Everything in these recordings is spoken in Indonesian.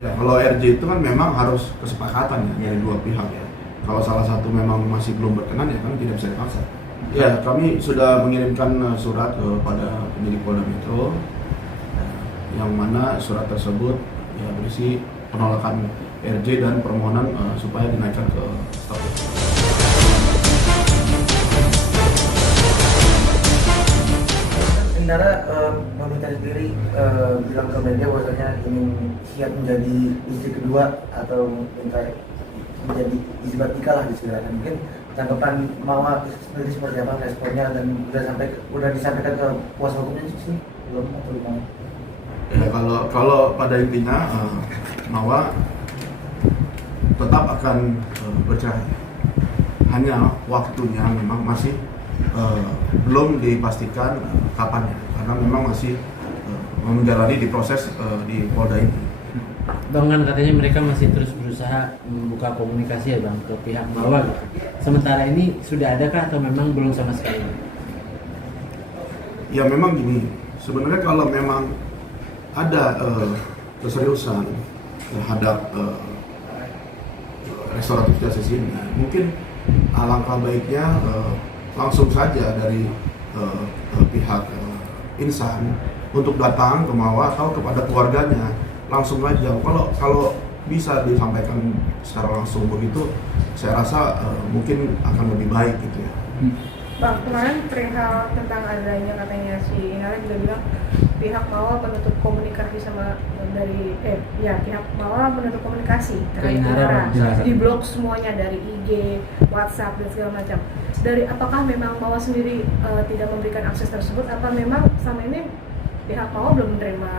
Ya, kalau RJ itu kan memang harus kesepakatan ya dari dua pihak ya. Kalau salah satu memang masih belum berkenan ya kan tidak bisa dipaksa. Ya, kami sudah mengirimkan surat kepada penyidik Polda Metro, yang mana surat tersebut ya berisi penolakan RJ dan permohonan supaya dinaikkan ke status. Indara meminta sendiri bilang ke media bahwasanya ingin siap menjadi istri kedua atau minta menjadi istri ketiga lah istilahnya. Mungkin tanggapan Mawa sendiri seperti apa responnya, dan udah disampaikan ke kuasa hukumnya sih belum atau gimana? Ya, kalau pada intinya Mawa tetap akan bercerai. Hanya waktunya memang masih belum dipastikan kapannya, karena memang masih menjalani diproses di Polda ini. Bang, kan katanya mereka masih terus berusaha membuka komunikasi ya Bang ke pihak Mawa gitu. Sementara ini sudah adakah atau memang belum sama sekali? Ya memang gini, sebenarnya kalau memang ada keseriusan terhadap restoratif justice ini, mungkin alangkah baiknya langsung saja dari pihak insan untuk datang ke Mawa atau kepada keluarganya langsung aja. Kalau bisa disampaikan secara langsung begitu, saya rasa mungkin akan lebih baik gitu ya. Bang, kemarin perihal tentang adanya katanya si Inara juga bilang pihak Mawa menutup komunikasi sama pihak Mawa menutup komunikasi terhadap Inara, diblok semuanya dari IG, WhatsApp dan segala macam. Dari apakah memang Mawa sendiri tidak memberikan akses tersebut, atau memang sama ini pihak Mawa belum menerima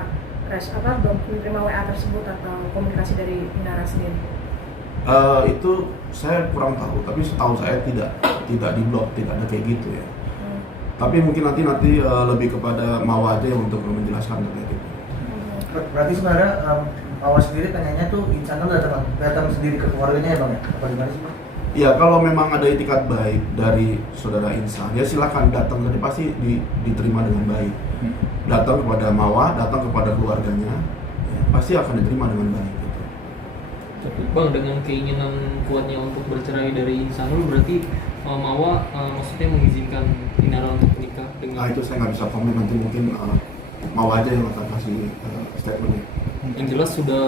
belum menerima WA tersebut atau komunikasi dari Inara sendiri? Itu saya kurang tahu, tapi setahu saya tidak diblok, tidak ada kayak gitu ya. Tapi mungkin nanti lebih kepada Mawa aja untuk menjelaskan terkait itu. Berarti sebenarnya Mawa sendiri tanyanya tuh insan datang sendiri ke keluarganya ya Bang ya? Apa gimana sih Bang? Ya kalau memang ada itikat baik dari saudara insan, ya silakan datang, nanti pasti diterima dengan baik. Datang kepada Mawa, datang kepada keluarganya, ya, pasti akan diterima dengan baik. Gitu. Tapi Bang, dengan keinginan kuatnya untuk bercerai dari Insanul, berarti Mawa maksudnya mengizinkan Inara untuk menikah dengan... Itu saya nggak bisa komen, nanti mungkin Mawa aja yang akan kasih statementnya. Yang jelas sudah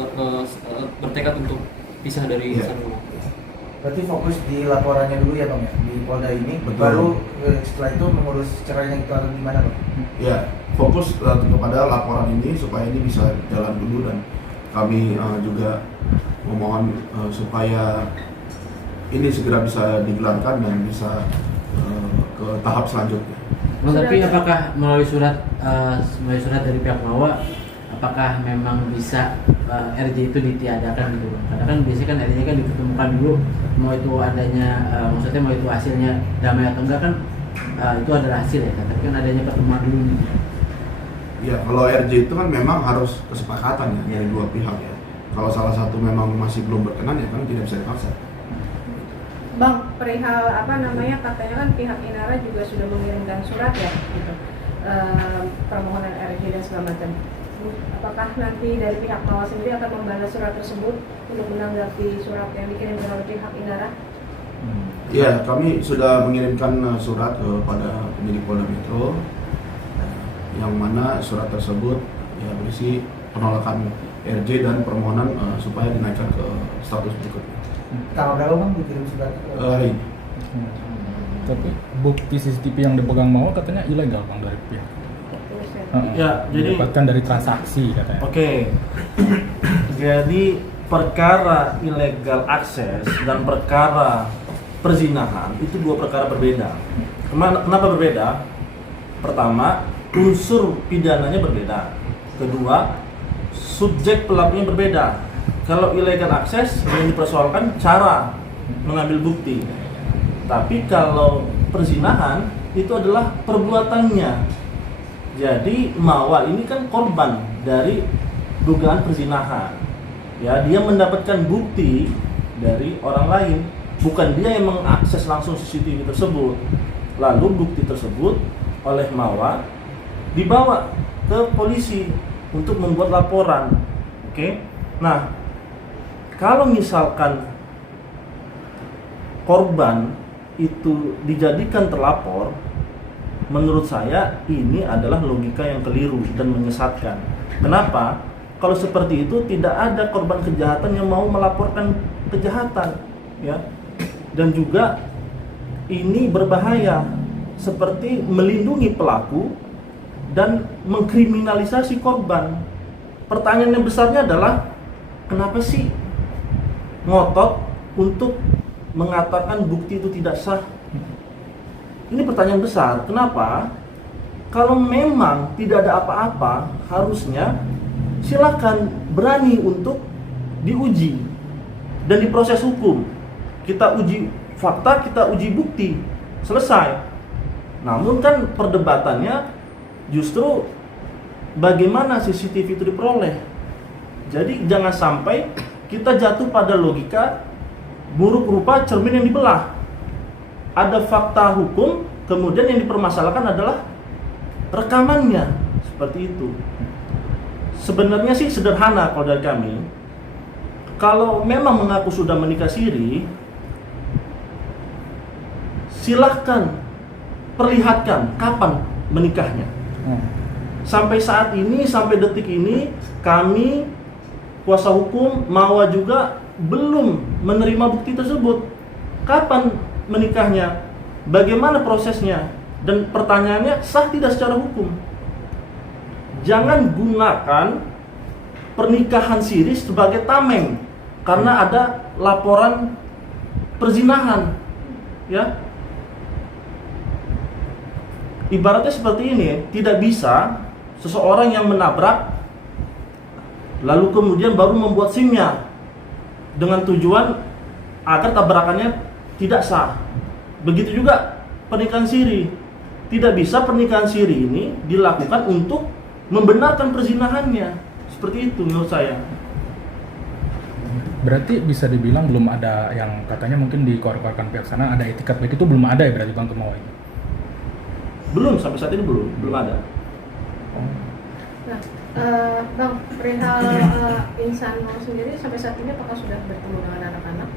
bertekad untuk pisah dari Insanul. Berarti fokus di laporannya dulu ya Bang ya, di Polda ini. Betul. Baru setelah itu mengurus cerainya itu atau gimana Bang? Ya, fokus kepada laporan ini supaya ini bisa jalan dulu, dan kami juga memohon supaya ini segera bisa digelarkan dan bisa ke tahap selanjutnya. Tapi apakah melalui surat dari pihak Mawa, apakah memang bisa RJ itu ditiadakan gitu? Karena kan biasanya kan RJ kan diketemukan dulu, mau itu adanya maksudnya mau itu hasilnya damai atau enggak kan itu adalah hasil ya, tapi kan adanya pertemuan dulu nih. Ya, kalau RJ itu kan memang harus kesepakatan ya dari dua pihak ya. Kalau salah satu memang masih belum berkenan ya kan tidak bisa dipaksa. Bang, perihal katanya kan pihak Inara juga sudah mengirimkan surat ya gitu, permohonan RJ dan segala macam. Apakah nanti dari pihak Mawa sendiri akan membalas surat tersebut untuk menanggapi surat yang dikirimkan oleh pihak Inara? Ya, kami sudah mengirimkan surat kepada penyidik Polda Metro, yang mana surat tersebut ya berisi penolakan RJ dan permohonan supaya dinaikkan ke status berikutnya. Tanggal berapa Bang dikirim surat? Hari ini. Tapi bukti CCTV yang dipegang Mawa katanya ilegal Bang dari pihak. Ya, jadi didapatkan dari transaksi katanya. Oke. Jadi perkara ilegal akses dan perkara perzinahan itu dua perkara berbeda. Kenapa berbeda? Pertama, unsur pidananya berbeda. Kedua, subjek pelakunya berbeda. Kalau ilegal akses yang dipersoalkan cara mengambil bukti. Tapi kalau perzinahan itu adalah perbuatannya. Jadi Mawa ini kan korban dari dugaan perzinahan. Ya, dia mendapatkan bukti dari orang lain, bukan dia yang mengakses langsung CCTV tersebut. Lalu bukti tersebut oleh Mawa dibawa ke polisi untuk membuat laporan. Oke. Nah, kalau misalkan korban itu dijadikan terlapor, menurut saya ini adalah logika yang keliru dan menyesatkan. Kenapa? Kalau seperti itu tidak ada korban kejahatan yang mau melaporkan kejahatan, ya. Dan juga ini berbahaya, seperti melindungi pelaku dan mengkriminalisasi korban. Pertanyaan yang besarnya adalah kenapa sih ngotot untuk mengatakan bukti itu tidak sah? Ini pertanyaan besar. Kenapa? Kalau memang tidak ada apa-apa, harusnya silakan berani untuk diuji dan diproses hukum. Kita uji fakta, kita uji bukti, selesai. Namun kan perdebatannya justru bagaimana CCTV itu diperoleh. Jadi jangan sampai kita jatuh pada logika buruk rupa cermin yang dibelah. Ada fakta hukum, kemudian yang dipermasalahkan adalah rekamannya. Seperti itu. Sebenarnya sih sederhana kalau dari kami. Kalau memang mengaku sudah menikah siri, silahkan perlihatkan kapan menikahnya. Sampai saat ini, sampai detik ini, kami kuasa hukum Mawa juga belum menerima bukti tersebut. Kapan menikahnya? Bagaimana prosesnya? Dan pertanyaannya, sah tidak secara hukum? Jangan gunakan pernikahan siri sebagai tameng karena ada laporan perzinahan, ya. Ibaratnya seperti ini, tidak bisa seseorang yang menabrak lalu kemudian baru membuat SIM-nya dengan tujuan agar tabrakannya tidak sah. Begitu juga pernikahan siri. Tidak bisa pernikahan siri ini dilakukan untuk membenarkan perzinahannya. Seperti itu menurut saya. Berarti bisa dibilang belum ada yang katanya mungkin dikeluarkan pihak sana ada etikat baik, itu belum ada ya berarti Bang Kemawa ini? Belum, sampai saat ini belum ada. Nah, Bang, perihal Insan sendiri sampai saat ini apakah sudah bertemu dengan anak-anak?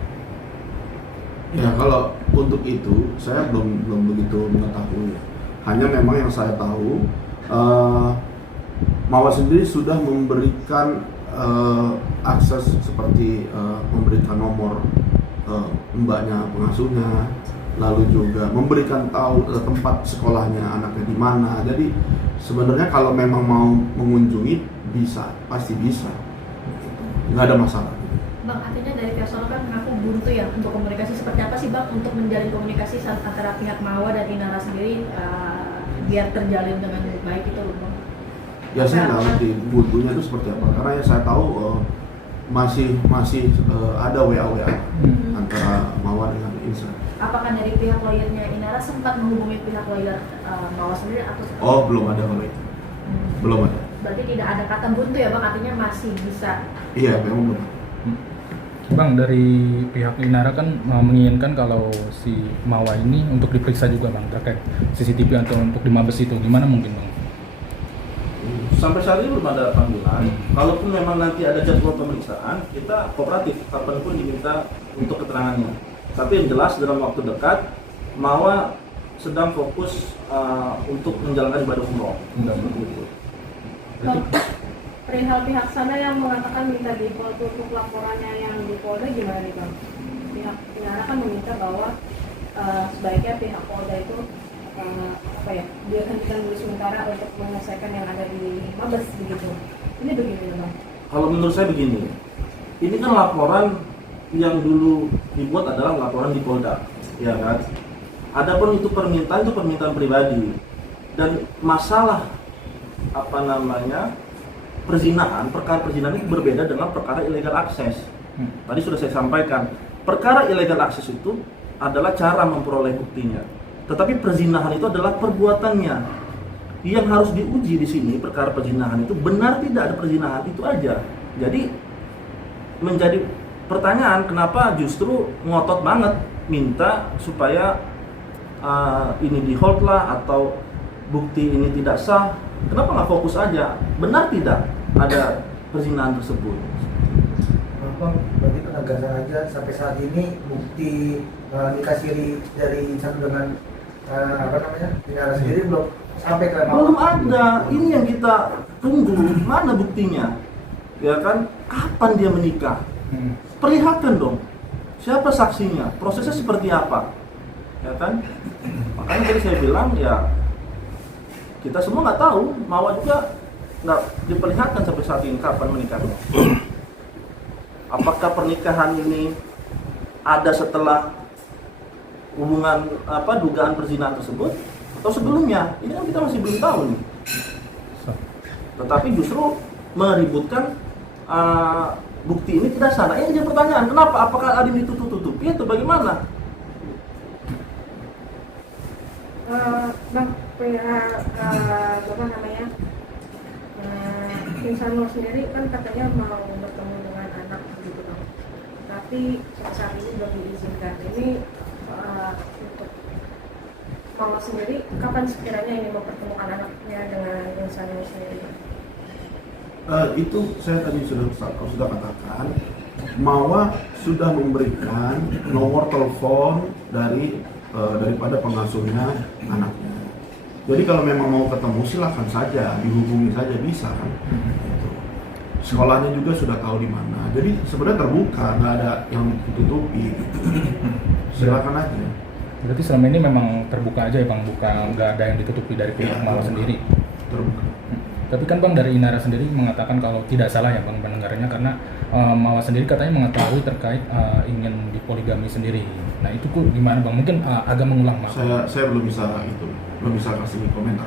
Ya, kalau untuk itu saya belum begitu mengetahui. Hanya memang yang saya tahu, Mawa sendiri sudah memberikan akses seperti memberikan nomor mbaknya pengasuhnya, lalu juga memberikan tahu tempat sekolahnya anaknya di mana. Jadi sebenarnya kalau memang mau mengunjungi bisa, pasti bisa, nggak ada masalah. Bang, artinya dari pihak sono kan mengaku buntu ya untuk komunikasi. Seperti apa sih Bang untuk menjalin komunikasi antara pihak Mawa dan Inara sendiri biar terjalin dengan baik itu Bang? Ya saya nggak ngerti buntunya itu seperti apa, karena yang saya tahu masih ada WA antara Mawa dengan Insan. Apakah dari pihak lawyernya Inara sempat menghubungi pihak lawyer Mawa sendiri atau seperti Oh, belum ada kalau itu. Belum ada. Berarti tidak ada kata buntu ya Bang, artinya masih bisa. Iya, memang belum. Bang, dari pihak Inara kan menginginkan kalau si Mawa ini untuk diperiksa juga Bang terkait CCTV atau untuk di Mabes itu, gimana mungkin Bang? Sampai saat ini belum ada panggilan. Kalaupun memang nanti ada jadwal pemeriksaan, kita kooperatif kapanpun diminta untuk keterangannya. Tapi yang jelas dalam waktu dekat, Mawa sedang fokus untuk menjalankan ibadah umroh. Bang, perihal pihak sana yang mengatakan minta di-hold untuk laporannya yang di Polda gimana nih Bang? Pihak Inara kan meminta bahwa sebaiknya pihak Polda itu dihentikan dulu sementara untuk menyelesaikan yang ada di Mabes begitu. Ini bagaimana Bang? Kalau menurut saya begini, ini kan laporan yang dulu dibuat adalah laporan di Polda, ya kan? Adapun itu permintaan pribadi, dan masalah perzinahan, perkara perzinahan itu berbeda dengan perkara illegal access. Tadi sudah saya sampaikan, perkara illegal access itu adalah cara memperoleh buktinya. Tetapi perzinahan itu adalah perbuatannya. Yang harus diuji di sini perkara perzinahan itu benar tidak ada perzinahan, itu aja. Jadi menjadi pertanyaan kenapa justru ngotot banget minta supaya ini di hold lah atau bukti ini tidak sah. Kenapa nggak fokus aja? Benar tidak ada perzinahan tersebut? Bang, berarti penegasan aja sampai saat ini bukti nikah siri dari Insan dengan Inara sendiri belum sampai ke Belum ada. Ini yang kita tunggu. Mana buktinya? Ya kan? Kapan dia menikah? Perlihatkan dong. Siapa saksinya? Prosesnya seperti apa? Ya kan? Makanya tadi saya bilang ya kita semua nggak tahu. Mawar juga nggak diperlihatkan sampai saat ini kapan menikahnya. Apakah pernikahan ini ada setelah hubungan dugaan perzinahan tersebut atau sebelumnya? Ini kan kita masih belum tahu nih. Tetapi justru meributkan bukti ini tidak sana. Ini jadi pertanyaan, kenapa? Apakah ada yang ditutup-tutupi atau bagaimana? Bang, pihak Insan Nur sendiri kan katanya mau bertemu dengan anak gitu bang, tapi saat ini belum diizinkan. Ini untuk Mawar sendiri kapan sekiranya ini mempertemukan anaknya dengan Insan Nur sendiri? Itu saya tadi sudah katakan, Mawar sudah memberikan nomor telepon daripada pengasuhnya anaknya. Jadi kalau memang mau ketemu silahkan saja, dihubungi saja bisa kan. Gitu. Sekolahnya juga sudah tahu di mana. Jadi sebenarnya terbuka, nggak ada yang ditutupi. Gitu. Silakan aja. Berarti selama ini memang terbuka aja ya Bang, nggak ada yang ditutupi dari pihak Mawar sendiri. Terbuka. Tapi kan Bang dari Inara sendiri mengatakan kalau tidak salah ya Bang pendengarnya, karena Mawar sendiri katanya mengetahui terkait ingin dipoligami sendiri. Nah itu kok gimana Bang? Mungkin agak mengulang Bang. Saya belum bisa kasih komentar.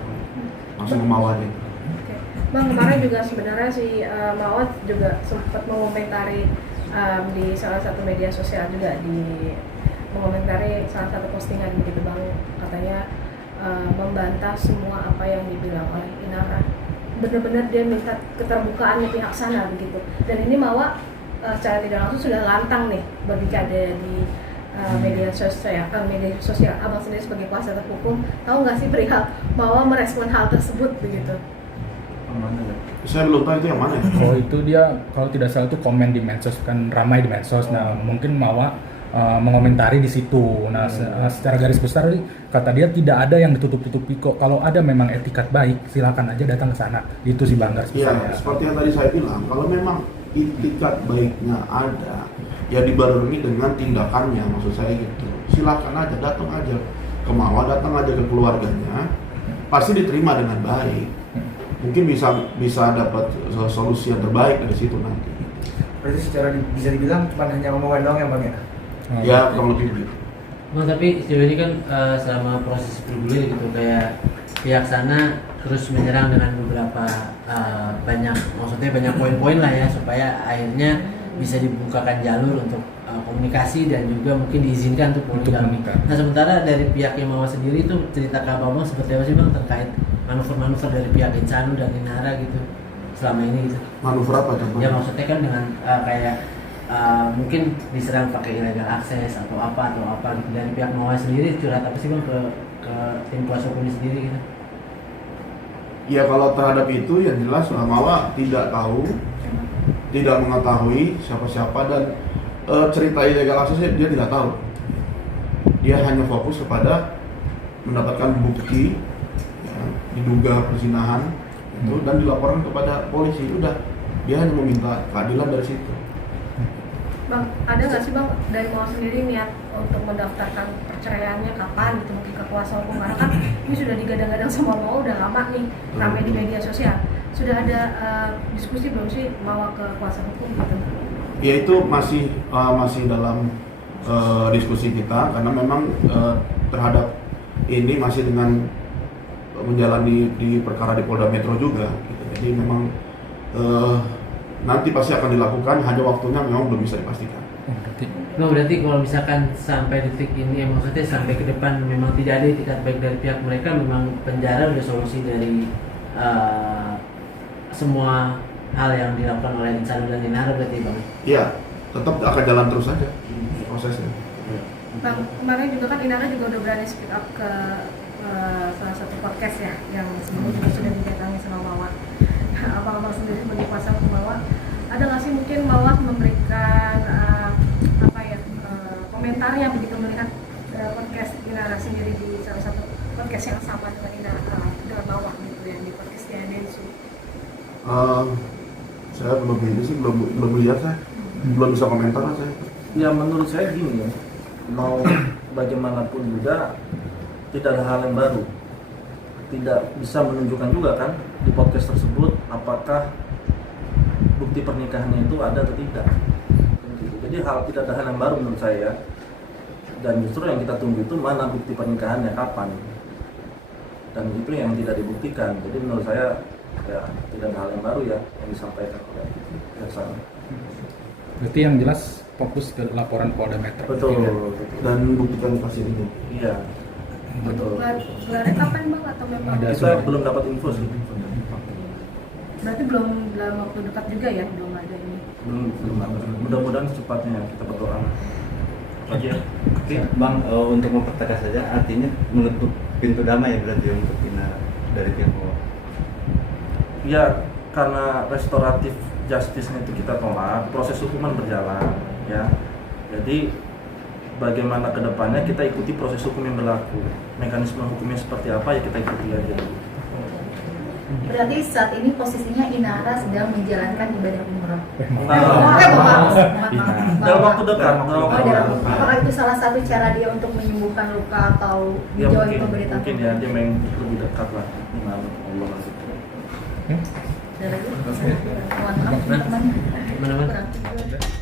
Langsung ke Mawar deh. Oke. Bang, kemarin juga sebenarnya si Mawar juga sempat mengomentari di salah satu media sosial juga mengomentari salah satu postingan begitu Bang, katanya membantah semua apa yang dibilang oleh Inara. Benar-benar dia minta keterbukaannya pihak sana begitu. Dan ini Mawar secara tidak langsung sudah lantang nih berbicara di media sosial. Abang sendiri sebagai kuasa hukum tahu nggak sih perihal Mawar merespon hal tersebut begitu? Saya belum tahu itu yang mana ya. Oh itu dia kalau tidak salah itu komen di medsos, kan ramai di medsos. Nah mungkin Mawar mengomentari di situ. Nah, secara garis besar kata dia tidak ada yang ditutup-tutupi kok. Kalau ada memang etikat baik, silakan aja datang ke sana. Itu sih Bang garis Iya, besarnya. seperti yang tadi saya bilang, kalau memang etikat baiknya ada, ya dibarengi dengan tindakannya, maksud saya gitu. Silakan aja, datang aja ke Mawar, datang aja ke keluarganya, pasti diterima dengan baik. Mungkin bisa dapat solusi yang terbaik dari situ nanti. Berarti secara bisa dibilang cuma hanya omongan doang ya Bang ya? Ya kurang lebih begitu. Bang, tapi sejauh ini kan selama proses bergulir gitu kayak pihak sana terus menyerang dengan beberapa banyak poin-poin lah ya, supaya akhirnya bisa dibukakan jalur untuk komunikasi dan juga mungkin diizinkan untuk poligami. Nah sementara dari pihak yang Mawar sendiri itu cerita ke Abang seperti apa sih Bang terkait manuver-manuver dari pihak Insanu dan Inara gitu selama ini gitu? Manuver apa contohnya? Ya maksudnya kan dengan kayak mungkin diserang pakai illegal akses atau apa gitu. Dari pihak Mawar sendiri curhat apa sih Bang ke tim kuasa hukum sendiri gitu? Ya kalau terhadap itu yang jelas Mawar tidak tahu, tidak mengetahui siapa-siapa, dan cerita illegal aksesnya dia tidak tahu. Dia hanya fokus kepada mendapatkan bukti ya, diduga perzinahan itu dan dilaporkan kepada polisi. Udah, dia hanya meminta keadilan dari situ. Bang, ada nggak sih Bang dari Mawar sendiri niat untuk mendaftarkan perceraiannya kapan gitu, mungkin ke kuasa hukum? Karena kan ini sudah digadang-gadang sama Mawar udah lama nih, ramai di media sosial. Sudah ada diskusi belum sih Mawar ke kuasa hukum gitu? Ya itu masih dalam diskusi kita, karena memang terhadap ini masih dengan menjalani di perkara di Polda Metro juga gitu. Jadi memang nanti pasti akan dilakukan, hanya waktunya memang belum bisa dipastikan. Berarti kalau misalkan sampai detik ini, maksudnya sampai ke depan memang tidak ada etikat baik dari pihak mereka, memang penjara udah solusi dari semua hal yang dilakukan oleh Insanu dan Inara berarti Bang? Iya, tetap akan jalan terus saja prosesnya. Bang, kemarin juga kan Inara juga udah berani speak up ke salah satu podcast ya, yang sebelumnya juga sudah didatangi sama Mawar. Abang-abang sendiri sebagai kuasa hukum Mawar, ada nggak sih mungkin Mawar memberikan belum bisa komentar lah saya. Ya menurut saya gini ya, mau bagaimanapun juga tidak ada hal yang baru. Tidak bisa menunjukkan juga kan di podcast tersebut apakah bukti pernikahannya itu ada atau tidak. Jadi tidak ada hal yang baru menurut saya. Dan justru yang kita tunggu itu mana bukti pernikahannya kapan. Dan itu yang tidak dibuktikan. Jadi menurut saya ya tidak ada hal yang baru ya yang disampaikan oleh jaksa. Berarti yang jelas fokus ke laporan Polda Metro. Betul. Dan buktikan pasti ini. Iya. Betul. Gelarnya kapan bang atau memang? Ada Kita belum dapat info sih. Berarti belum dalam waktu dekat juga ya, belum ada ini. Belum ada. Mudah-mudahan secepatnya kita berdoa. Oke. Oke. Bang, untuk mempertegas saja, artinya menutup pintu damai ya berarti untuk dari pihak bawah. Ya, karena restoratif justice-nya itu kita tolak, proses hukuman berjalan, ya. Jadi bagaimana ke depannya kita ikuti proses hukum yang berlaku. Mekanisme hukumnya seperti apa ya kita ikuti aja. Berarti saat ini posisinya Inara sedang menjalankan ibadah umroh. Dalam waktu dekat. Apakah itu salah satu cara dia untuk menyembuhkan luka atau Ya menjauhi penderitaan? mungkin ya dia main lebih dekat lah. Allah masih. Ada lagi? Mohon maaf, teman-teman. Mana-mana. Kurang.